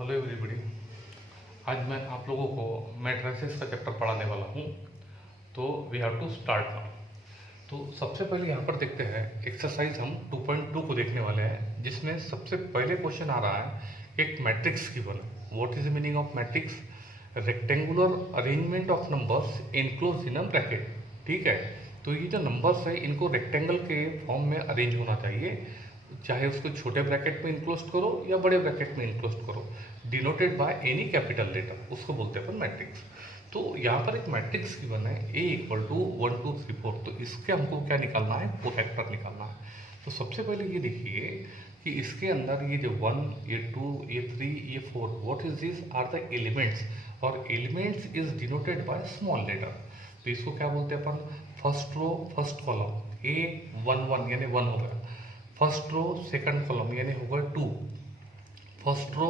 Hello everybody. आज मैं आप लोगों को मैट्रिसेस का चैप्टर पढ़ाने वाला हूँ। तो we have to start now. तो सबसे पहले यहाँ पर देखते हैं एक्सरसाइज हम 2.2 को देखने वाले हैं, जिसमें सबसे पहले क्वेश्चन आ रहा है एक मैट्रिक्स गिवन है। What is the meaning of matrix? Rectangular arrangement of numbers enclose in a bracket. ठीक है, तो ये जो नंबर्स है इनको रेक्टेंगल के फॉर्म में अरेंज होना चाहिए, चाहे उसको छोटे ब्रैकेट में इनक्लोज करो या बड़े ब्रैकेट में इनक्लोज करो, denoted by any capital letter, उसको बोलते हैं अपन मैट्रिक्स। तो यहाँ पर एक मैट्रिक्स गिवन है A इक्वल टू 1 2 3 4। तो इसके हमको क्या निकालना है? कोफैक्टर निकालना है। तो सबसे पहले ये देखिए कि इसके अंदर ये जो 1 ये 2 ये 3 ये 4, what is this are the elements, और elements is denoted by small letter. तो इसको क्या बोलते हैं अपन? First row first column A11 यानी 1 हो गया, फर्स्ट रो सेकंड कॉलम यानी होगा 2, फर्स्ट रो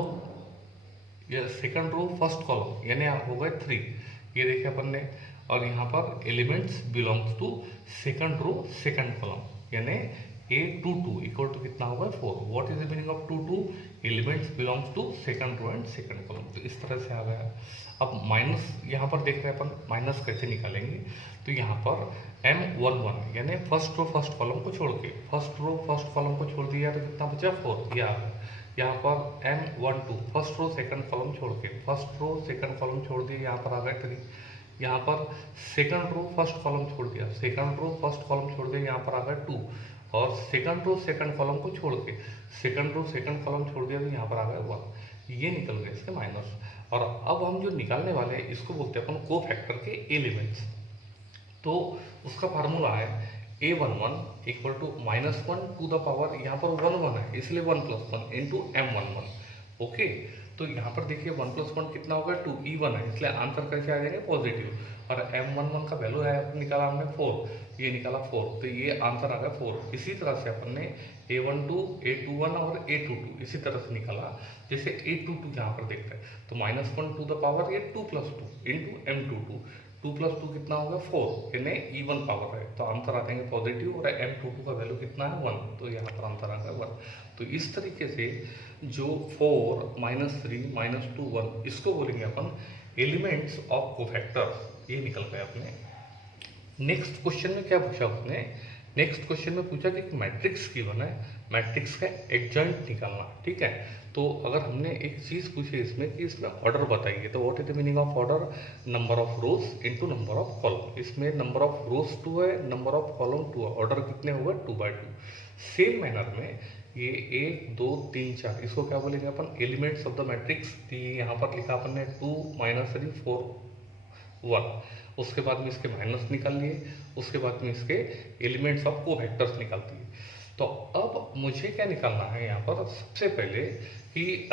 या सेकंड रो फर्स्ट कॉलम यानी हो गए 3, ये देखे अपन ने। और यहाँ पर elements belongs to second row second column यानी A22 इक्वल टू कितना होगा 4। What is the meaning of 22? Elements belongs to second row and second column. तो इस तरह से आ गया। अब माइनस यहाँ पर देख रहे हैं अपन, माइनस कैसे निकालेंगे? तो यहाँ पर M11 यानी फर्स्ट रो फर्स्ट कॉलम को छोड़ के, फर्स्ट रो फर्स्ट कॉलम को छोड़ दिया तो कितना बचा 4, या यहाँ पर M12 first row second column छोड़ के, फर्स्ट रो सेकंड कॉलम छोड़ दिया, यहाँ पर आ गए 3। यहाँ पर सेकंड रो फर्स्ट कॉलम छोड़ दिया, सेकंड रो फर्स्ट कॉलम छोड़ दिया, यहाँ पर आ गए 2, और सेकंड रो सेकंड कॉलम को छोड़ के सेकंड रो सेकंड कॉलम छोड़ दिया तो यहाँ पर आ गए 1। ये निकल गए इसके माइनस। और अब हम जो निकालने वाले हैं इसको बोलते हैं अपन कोफैक्टर के एलिमेंट्स। तो उसका फार्मूला है A11 equal to -1 to the power, यहाँ पर 1 1 है इसलिए 1 + 1 इंटू M11। ओके, तो यहाँ पर देखिए 1 + 1 कितना होगा 2, E1 है इसलिए आंसर कैसे आ जाएंगे पॉजिटिव। और M11 का वैल्यू है निकाला हमने 4, ये निकाला 4, तो ये आंसर आ गया 4। इसी तरह से अपन ने A12 A21 और A22 इसी तरह से निकाला। जैसे A22 यहाँ पर देखते हैं तो -1 टू द पावर ये 2 + 2 इंटू M22, 2 + 2 कितना होगा 4 यानी E1 पावर है, तो आंसर आ जाएंगे पॉजिटिव। और M22 का वैल्यू कितना है 1, तो यहाँ पर आंसर आ गया 1। तो इस तरीके से जो 4 -3 -2 1 इसको बोलेंगे अपन एलिमेंट्स ऑफ कोफैक्टर। ये निकल गए अपने। नेक्स्ट क्वेश्चन में क्या पूछा आपने? नेक्स्ट क्वेश्चन में पूछा कि एक मैट्रिक्स गिवन है, मैट्रिक्स का एडजॉइंट निकालना। ठीक है, तो अगर हमने एक चीज पूछी इसमें कि इसमें ऑर्डर बताइए, तो what is the meaning of order? Number of rose into number of column. इसमें नंबर ऑफ रोज 2 है, नंबर ऑफ कॉलम 2 है, ऑर्डर कितने होगा 2/2। सेम मैनर में ये 1 2 3 4 इसको क्या बोलेंगे अपन? Elements of the matrix. यहाँ पर लिखा अपन ने 2 -3 4 1, उसके बाद में इसके माइनस निकाल लिए, उसके बाद में इसके एलिमेंट्स ऑफ कोफैक्टर्स निकाल दिए। तो अब मुझे क्या निकालना है यहाँ पर? सबसे पहले कि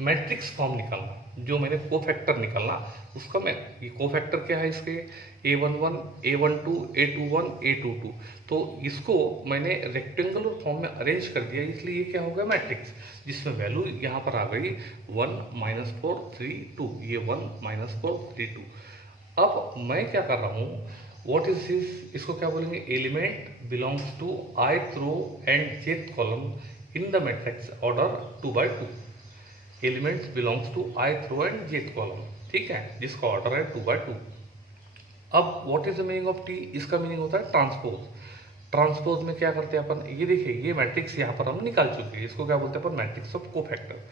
मैट्रिक्स फॉर्म निकालना, जो मैंने कोफैक्टर निकालना उसका मैं, ये कोफैक्टर क्या है इसके? A11 A12 A21 A22। तो इसको मैंने रेक्टेंगुलर फॉर्म में अरेंज कर दिया, इसलिए ये क्या हो गया मैट्रिक्स, जिसमें वैल्यू यहाँ पर आ गई 1 -4 3 2, ये 1 -4 3 2। अब मैं क्या कर रहा हूँ, व्हाट इज दिस, इसको क्या बोलेंगे? Element belongs to ith row and jth column in the matrix order 2/2। Elements belongs to ith row and jth column, ठीक है, जिसका ऑर्डर है 2/2। अब what is the meaning of T? इसका मीनिंग होता है ट्रांसपोज। ट्रांसपोज में क्या करते हैं अपन? ये देखिए ये मैट्रिक्स यहाँ पर हम निकाल चुके हैं, इसको क्या बोलते हैं अपन? Matrix of cofactor.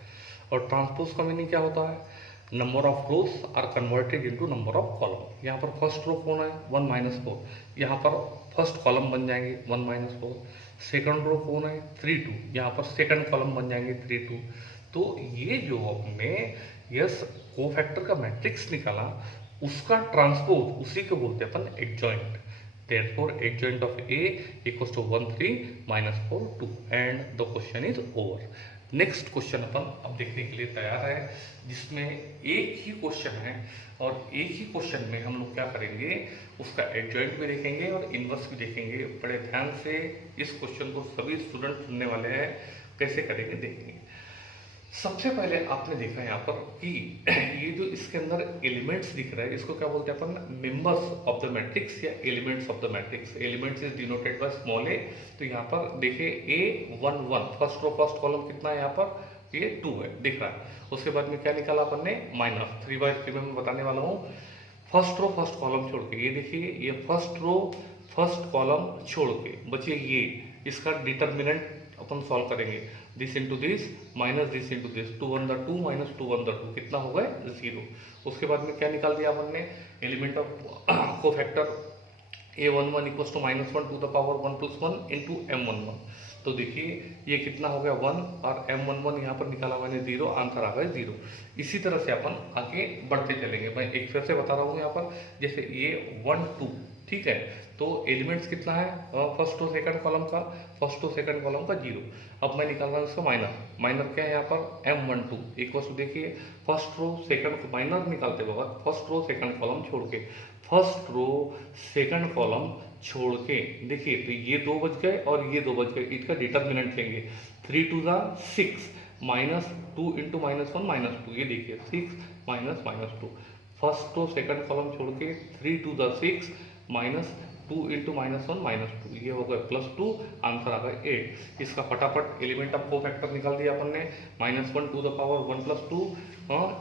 और ट्रांसपोज का मीनिंग क्या होता है? Number of rows are converted into number of column. यहाँ पर फर्स्ट रो कौन है? 1 - 4, यहाँ पर फर्स्ट कॉलम बन जाएंगे 1 - 4। सेकंड रो कौन है? 3 2, यहाँ पर सेकंड कॉलम बन जाएंगे 3 2। तो ये जो हमने यस कोफैक्टर का मैट्रिक्स निकाला उसका ट्रांसपोज, उसी को बोलते हैं अपन adjoint. Therefore, adjoint of A equals to 1 3 -4 2 and the question is over. Next question अपन अब देखने के लिए तैयार है, जिसमें एक ही क्वेश्चन है और एक ही क्वेश्चन में हम लोग क्या करेंगे, उसका एडजॉइंट भी देखेंगे और इनवर्स भी देखेंगे। बड़े ध्यान से इस क्वेश्चन को सभी स्टूडेंट सुनने वाले हैं, कैसे करेंगे देखेंगे। सबसे पहले आपने देखा यहाँ पर कि ये जो इसके अंदर एलिमेंट्स दिख रहा है इसको क्या बोलते हैं अपन? मेंबर्स ऑफ द मैट्रिक्स या elements of the matrix. Elements is denoted by small a. तो यहाँ पर देखिए A11 first row first column कितना है यहाँ पर? ये 2 है, दिख रहा है। उसके बाद में क्या निकाला अपन ने, माइनस 3/3 में मैं बताने वाला हूँ। फर्स्ट रो फर्स्ट कॉलम छोड़ के, ये देखिए ये फर्स्ट रो फर्स्ट कॉलम छोड़ के बचे ये, इसका डिटर्मिनेंट अपन सॉल्व करेंगे। This into this minus this into this, 2 1 2 minus 2 1 2, कितना हो गया 0। उसके बाद में क्या निकाल दिया अपन ने, element of cofactor a11 equals to -1 to the power 1 + 1 into m11। तो देखिए ये कितना हो गया 1 और m11 यहाँ पर निकाला मैंने 0, आंसर आ गया 0। इसी तरह से अपन आगे बढ़ते चलेंगे। मैं एक फिर से बता रहा हूँ यहाँ पर, जैसे ये 1 2, ठीक है, तो एलिमेंट्स कितना है फर्स्ट रो सेकंड कॉलम का, फर्स्ट रो सेकंड कॉलम का 0। अब मैं निकाल रहा हूँ इसका माइनर, माइनर क्या है यहाँ पर m12 इक्वल्स टू, देखिए फर्स्ट रो सेकंड, माइनर निकालते वक्त फर्स्ट रो सेकंड कॉलम छोड़ के, फर्स्ट रो सेकंड कॉलम छोड़ के, देखिए तो ये 2 बच गए और ये 2 बच गए, इसका डिटर्मिनेंट लेंगे 3 2 6 -2 इंटू -1 -2, ये देखिए 6 -2, फर्स्ट रो सेकंड कॉलम छोड़ के 3 2 6 -2 इंटू -1 -2, ये हो गया +2, आंसर आ गया 8। इसका फटाफट एलिमेंट ऑफ कोफैक्टर निकाल दिया अपन ने, -1 to the power 1 + 2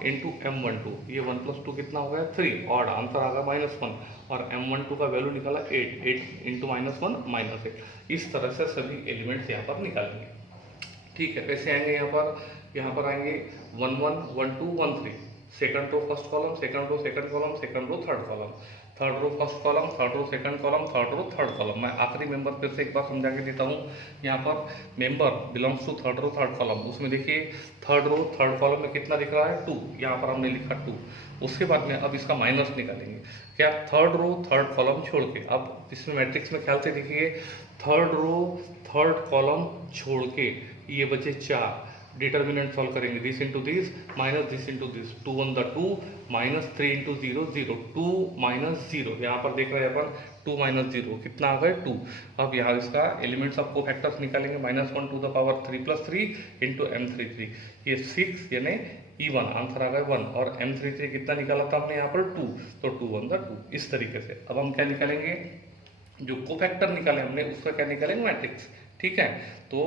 into m12, ये 1 + 2 कितना हो गया 3, और आंसर आ गया -1, और m12 का वैल्यू निकाला 8, 8 इंटू -1 -8। इस तरह से सभी एलिमेंट्स यहाँ पर निकालेंगे, ठीक है। कैसे आएंगे यहाँ पर आएंगे 1 1 1 2 1 3, second row first column, second row second column, second row third column, third row first column, third row second column, third row third column. मैं आखिरी मेंबर फिर से एक बार समझा के देता हूँ। यहाँ पर member belongs to third row third column, उसमें देखिए थर्ड रो थर्ड कॉलम में कितना दिख रहा है 2, यहाँ पर हमने लिखा 2। उसके बाद में अब इसका माइनस निकालेंगे, क्या थर्ड रो थर्ड कॉलम छोड़ के, अब इसमें मैट्रिक्स में ख्याल से देखिए थर्ड रो थर्ड कॉलम छोड़ के ये बचे 4, डिटर्मिनेंट सॉल्व करेंगे, this into this minus this into this, 2 1 2 -3 into 0 0, 2 -0, यहाँ पर देख रहे हैं अपन 2 -0 कितना आ गया 2। अब यहाँ इसका एलिमेंट्स ऑफ कोफैक्टर्स निकालेंगे, -1 to the power 3 + 3 into m33, ये 6 यानी E1, आंसर आ गया 1, और m33 कितना निकाला था हमने यहाँ पर 2, तो 2 1 2। इस तरीके से अब हम क्या निकालेंगे, जो कोफैक्टर निकाले हमने उसका क्या निकालेंगे, मैट्रिक्स, ठीक है। तो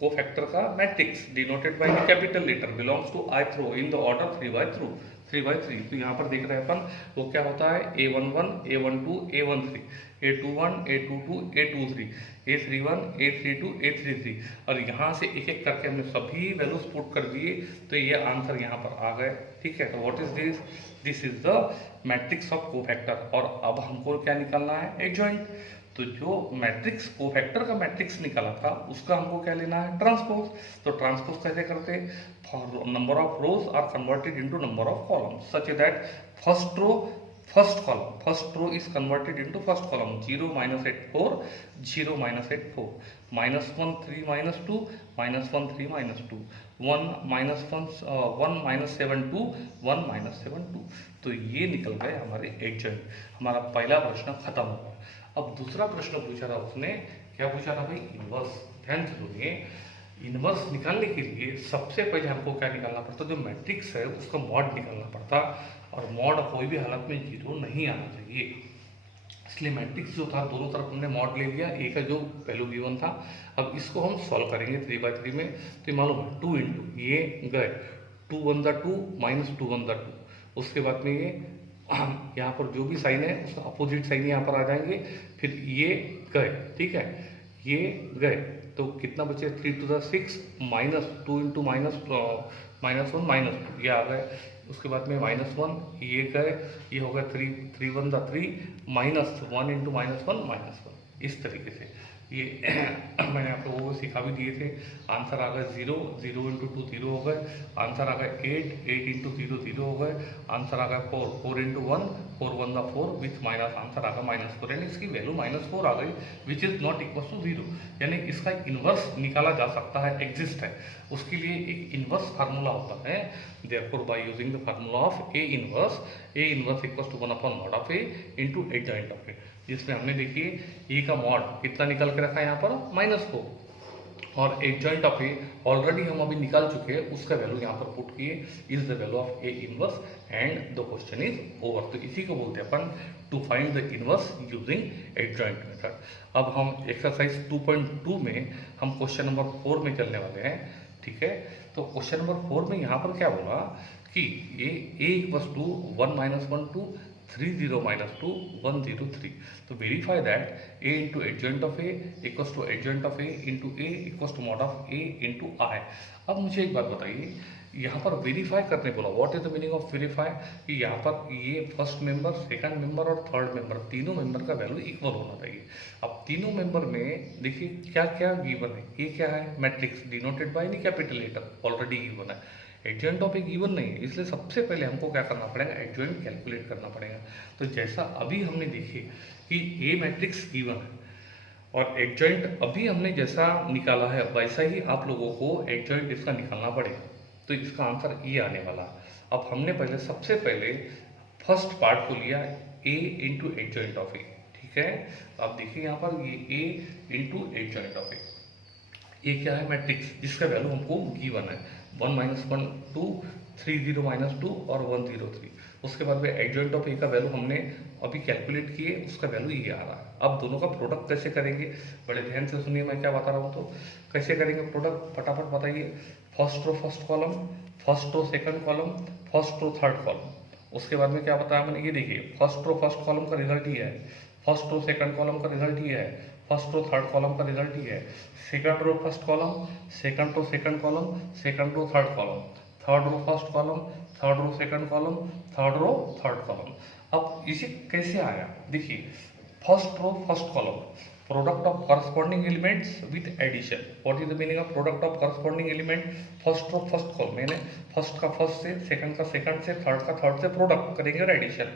कोफैक्टर का matrix denoted by the capital letter belongs to I throw in the order 3/3। तो यहाँ पर देख रहे हैं अपन वो क्या होता है, a11 a12 a13, a21 a22 a23, a31 a32 a33, और यहाँ से एक एक करके हमने सभी वैल्यूज पुट कर दिए, तो ये आंसर यहाँ पर आ गए, ठीक है। तो what is this, this is the matrix of cofactor. और अब हमको क्या निकालना है, एडजॉइंट। तो जो मैट्रिक्स कोफैक्टर का मैट्रिक्स निकाला था उसका हमको क्या लेना है, ट्रांसपोज। तो ट्रांसपोज कैसे करते हैं, number of rows are converted into number of columns such that first row first column, first row is converted into first column, 0 -8 4 0 -8 4, -1 3 -2 -1 3 -2, 1 -7 2 1 -7 2। तो ये निकल गए हमारे एडजॉइंट। हमारा पहला प्रश्न खत्म हुआ। अब दूसरा प्रश्न पूछा था उसने, क्या पूछा था भाई, इनवर्स। ध्यान से सुनिए, इनवर्स निकालने के लिए सबसे पहले हमको क्या निकालना पड़ता, जो मैट्रिक्स है उसका मॉड निकालना पड़ता, और मॉड कोई भी हालत में 0 नहीं आना चाहिए। इसलिए मैट्रिक्स जो था दोनों तरफ हमने मॉड ले लिया, एक है जो वैल्यू गिवन था। अब इसको हम सॉल्व करेंगे 3/3 में। तो मालूम है 2 इंटू ये गए 2 1 2 -2 1 2, उसके बाद में ये यहाँ पर जो भी साइन है उसका अपोजिट साइन यहाँ पर आ जाएंगे, फिर ये गए, ठीक है, ये गए, तो कितना बचे 3 2 6 -2 इंटू -1 -2, ये आ गए। उसके बाद में -1 ये गए, ये हो गया 3 1 3 -1 इंटू -1 -1। इस तरीके से ये मैंने आप लोगों को सिखा भी दिए थे। आंसर आ गया 0 0 इंटू 2 0 हो गए, आंसर आ गया 8 8 इंटू 0 0 हो गए, आंसर आ गया 4 4 इंटू 1 4 1 4 विथ माइनस, आंसर आ गया -4, यानी इसकी वैल्यू -4 आ गई, which is not equal to 0। यानी इसका इन्वर्स निकाला जा सकता है, एग्जिस्ट है, उसके लिए एक इन्वर्स फार्मूला होता है। Therefore by using the formula of A inverse equal to 1/mod of A into adjoint of A, जिसमें हमने देखिए ए का मॉड कितना निकाल के रखा है यहाँ पर -4, और एडजॉइंट ऑफ ए ऑलरेडी हम अभी निकाल चुके हैं, उसका वैल्यू यहाँ पर पुट किए, is the value of A inverse and the question is over. तो इसी को बोलते हैं अपन to find the inverse using adjoint method. अब हम एक्सरसाइज 2.2 में हम क्वेश्चन नंबर 4 में चलने वाले हैं। ठीक है। तो क्वेश्चन नंबर 4 में यहाँ पर क्या बोला कि A equals to 1 minus 1 two 3 0 minus 2 1 0 3। तो verify that A into adjoint of A equals to adjoint of A into A equals to mod of A into I. अब मुझे एक बात बताइए, यहाँ पर वेरीफाई करने बोला, what is the meaning of verify, कि यहाँ पर ये फर्स्ट मेंबर, सेकंड मेंबर और थर्ड मेंबर, तीनों मेंबर का वैल्यू इक्वल होना चाहिए। अब तीनों मेंबर में देखिए क्या क्या गिवन है, ये क्या है, मैट्रिक्स डिनोटेड बाय नहीं कैपिटल लेटर, ऑलरेडी गिवन है। एडजॉइंट ऑफ ए गिवन नहीं है, इसलिए सबसे पहले हमको क्या करना पड़ेगा, एडजॉइंट कैलकुलेट करना पड़ेगा। तो जैसा अभी हमने देखे कि ए मैट्रिक्स गिवन है और एडजॉइंट अभी हमने जैसा निकाला है, वैसा ही आप लोगों को एडजॉइंट इसका निकालना पड़ेगा। तो इसका आंसर ये आने वाला। अब हमने पहले सबसे पहले फर्स्ट पार्ट को लिया, ए इंटू एडजॉइंट ऑफ ए, ठीक है। अब देखिए यहाँ पर ये ए इंटू एडजॉइंट ऑफ ए, ये क्या है, मैट्रिक्स जिसका वैल्यू हमको गिवन है 1 माइनस 1 2 3 0 माइनस 2 और 1 0 3। उसके बाद में एडजॉइंट ऑफ ए का वैल्यू हमने अभी कैलकुलेट किए, उसका वैल्यू ये आ रहा है। अब दोनों का प्रोडक्ट कैसे करेंगे, बड़े ध्यान से सुनिए मैं क्या बता रहा हूँ। तो कैसे करेंगे प्रोडक्ट, फटाफट बताइए। First row first column, first row second column, first row third column. उसके बाद में क्या बताया मैंने, ये देखिए फर्स्ट रो फर्स्ट कॉलम का रिजल्ट ये है, फर्स्ट रो सेकंड कॉलम का रिजल्ट ये है, फर्स्ट रो थर्ड कॉलम का रिजल्ट ये है, second row first column, second row second column, second row third column, third row first column, third row second column, third row third column. अब इसे कैसे आया, देखिए first row first column, product of corresponding elements with addition. What is the meaning of product of corresponding element, first row first column, मैंने first का first से, second का second से, थर्ड का थर्ड से प्रोडक्ट करेंगे और addition.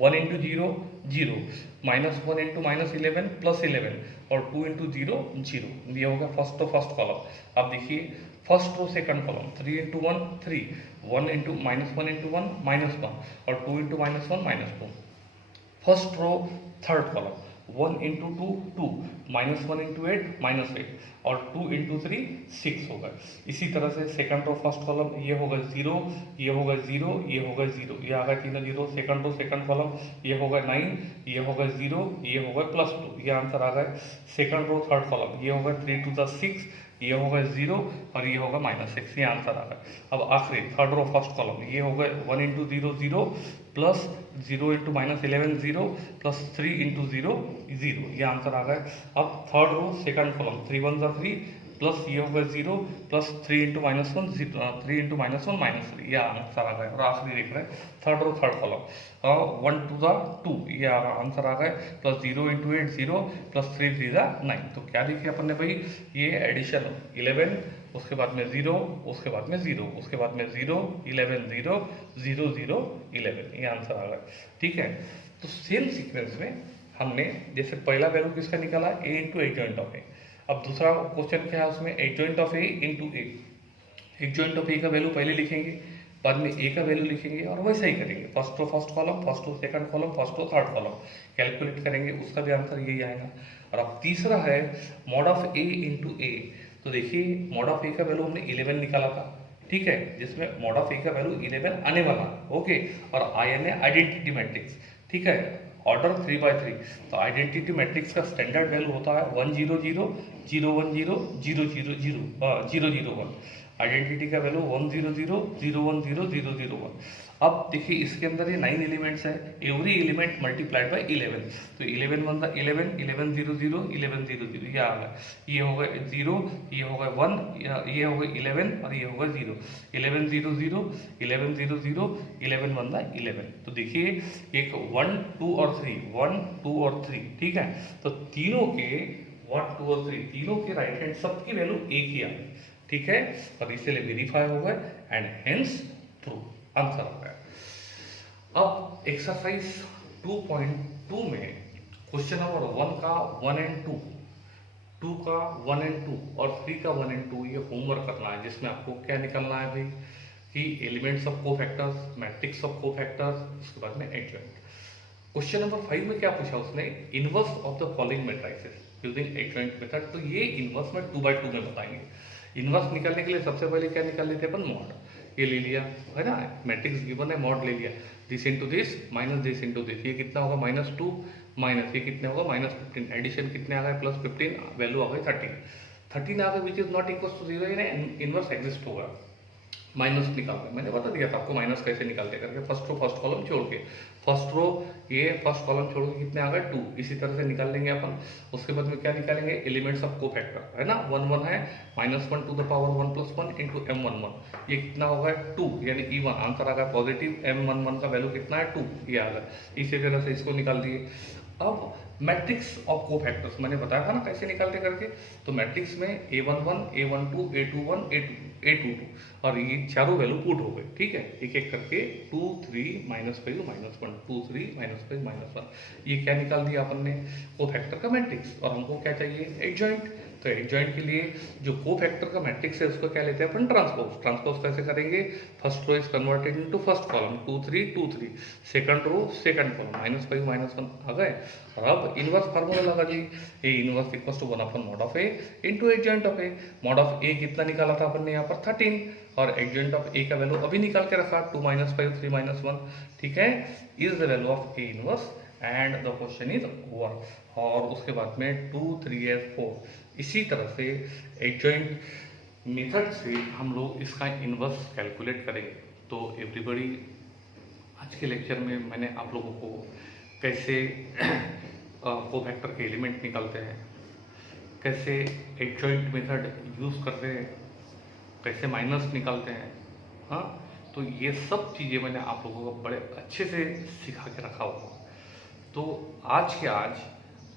1 into 0 0, minus 1 into minus 11 plus 11 और 2 इंटू 0 0, ये हो गया फर्स्ट रो फर्स्ट कॉलम। अब देखिए first row second column, 3 into 1 3, 1 into minus 1 into 1 minus 1 और 2 into minus 1 minus 2। First row third column, 1 into 2 2, minus 1 into 8 minus 8 और 2 into 3 6 होगा। इसी तरह से सेकंड रो फर्स्ट कॉलम, ये होगा 0, ये होगा 0, ये होगा 0, ये आ गया तीनों 0। सेकंड रो सेकंड कॉलम, ये होगा 9, ये होगा 0, ये होगा +2, ये आंसर आ गया। सेकंड रो थर्ड कॉलम, ये होगा 3 टू द 6, ये होगा 0 और ये होगा -6, ये आंसर आ गया। अब आखिरी थर्ड रो फर्स्ट कॉलम, ये होगा 1 into 0 0 plus 0 into minus 11 0 plus 3 into 0 0, ये आंसर आ गया। अब third row second column, 3 1 3 plus ये होगा 0 plus 3 into minus 1 3 into minus 1 -3, ये आंसर आ गया। और आखिरी देख रहे हैं third row third column, 1 to the 2, ये आंसर आ गया, प्लस 0 इंटू 8 0 प्लस 3 3 9। तो क्या देखिए अपन ने भाई, ये एडिशन 11, उसके बाद में 0, उसके बाद में 0, उसके बाद में 0 11 0 0 0 11, ये आंसर आ गया, ठीक है। तो सेम सीक्वेंस में हमने जैसे पहला वैल्यू किसका निकाला, A into adjoint of A. अब दूसरा क्वेश्चन क्या है उसमें, adjoint of A into A. Adjoint of A का वैल्यू पहले लिखेंगे, बाद में ए का वैल्यू लिखेंगे और वैसा ही करेंगे। First row first column, first row second column, first row third column calculate करेंगे, उसका भी आंसर यही आएगा। और अब तीसरा है मॉड ऑफ ए इंटू ए। तो देखिए मॉड ऑफ ए का वैल्यू हमने 11 निकाला था, ठीक है, जिसमें मॉड ऑफ ए का वैल्यू 11 आने वाला, ओके। और I n a identity matrix, ठीक है, ऑर्डर 3/3। तो आइडेंटिटी मैट्रिक्स का स्टैंडर्ड वैल्यू होता है 1 0 0 0 1 0 0 0 0 0 0 1। आइडेंटिटी का वैल्यू 1 0 0 0 1 0 0 0 1। अब देखिए इसके अंदर ये 9 एलिमेंट्स है, एवरी एलिमेंट मल्टीप्लाइड बाय 11। तो 11 1 11 11 0 0 11 0 0, ये आ गया। ये होगा 0, ये होगा 1, ये होगा 11 और ये होगा 0। 11 0 0 11 0 0 11 1 11। तो देखिए एक 1 2 और 3, 1 2 और 3, ठीक है। तो तीनों के 1 2 और 3 तीनों के राइट हैंड सबकी वैल्यू एक ही आ गई, ठीक है, और इसलिए वेरीफाई हो गए एंड हेंस ट्रू, आंसर हो गया। अब एक्सरसाइज 2.2 में क्वेश्चन नंबर 1 का 1 एंड 2, 2 का 1 एंड 2 और 3 का 1 एंड 2 ये होमवर्क करना है, जिसमें आपको क्या निकलना है भाई कि elements of cofactors, matrix of cofactors, उसके बाद में एडजॉइंट। क्वेश्चन नंबर 5 में क्या पूछा उसने, inverse of the following matrices using adjoint method. तो ये इनवर्स में 2/2 में बताएंगे। इनवर्स निकालने के लिए सबसे पहले क्या निकाल लेते हैं अपन, मॉड, ये ले लिया है ना, मैट्रिक्स गिवन है, मॉड ले लिया, this into this minus this into this, ये कितना होगा -2 माइनस ये कितने होगा -15, एडिशन कितने आ गए +15, वैल्यू आ गई 13। 13 आ गया which is not equal to 0, यानी इनवर्स एग्जिस्ट होगा। माइनस निकालना है, मैंने बता दिया था आपको माइनस कैसे निकालते करके, फर्स्ट रो फर्स्ट कॉलम छोड़ के, फर्स्ट रो ये फर्स्ट कॉलम छोड़ के कितने आ गए 2, इसी तरह से निकाल लेंगे अपन। उसके बाद में क्या निकालेंगे, एलिमेंट्स ऑफ कोफैक्टर है ना, 1 1 है, -1 to the power 1 + 1 into m11, ये कितना होगा 2, यानी E1 आंसर आ गया पॉजिटिव, m11 का वैल्यू कितना है 2, ये आ गया। इसी तरह से इसको निकाल दिए। अब मैट्रिक्स ऑफ कोफैक्टर्स मैंने बताया था ना कैसे निकालते करके, तो मैट्रिक्स में a11 a12 a21 a22 और ये चारों वैल्यू पुट हो गए, ठीक है, एक एक करके 2 3 -5 -1 2 3 -5 -1, ये क्या निकाल दिया अपन ने, कोफैक्टर का मैट्रिक्स। और हमको क्या चाहिए, एडजॉइंट। तो एडजॉइंट के लिए जो कोफैक्टर का मैट्रिक्स है उसको क्या लेते हैं अपन, ट्रांसपोज। ट्रांसपोज कैसे करेंगे, first row is converted into first column 2 3 2 3, second row second column -5 -1 आ गए। और अब इनवर्स फार्मूला लगा दी, A inverse equals to 1/mod of A into adjoint of A. Mod of A कितना निकाला था अपन ने यहाँ पर 13, और एडजॉइंट ऑफ ए का वैल्यू अभी निकाल के रखा 2 -5 3 -1, ठीक है, is the value of A inverse and the question is over. और उसके बाद में 2 3 4, इसी तरह से एडजॉइंट मेथड से हम लोग इसका इनवर्स कैलकुलेट करेंगे। तो एवरीबॉडी, आज के लेक्चर में मैंने आप लोगों को कैसे कोफैक्टर के एलिमेंट निकालते हैं, कैसे एडजॉइंट मेथड यूज़ करते हैं, कैसे माइनस निकालते हैं, हाँ, तो ये सब चीज़ें मैंने आप लोगों को बड़े अच्छे से सिखा के रखा हुआ। तो आज के आज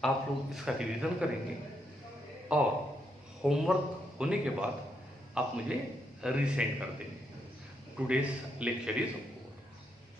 आप लोग इसका रिवीजन करेंगे और होमवर्क होने के बाद आप मुझे रीसेंड कर देंगे। Today's lecture is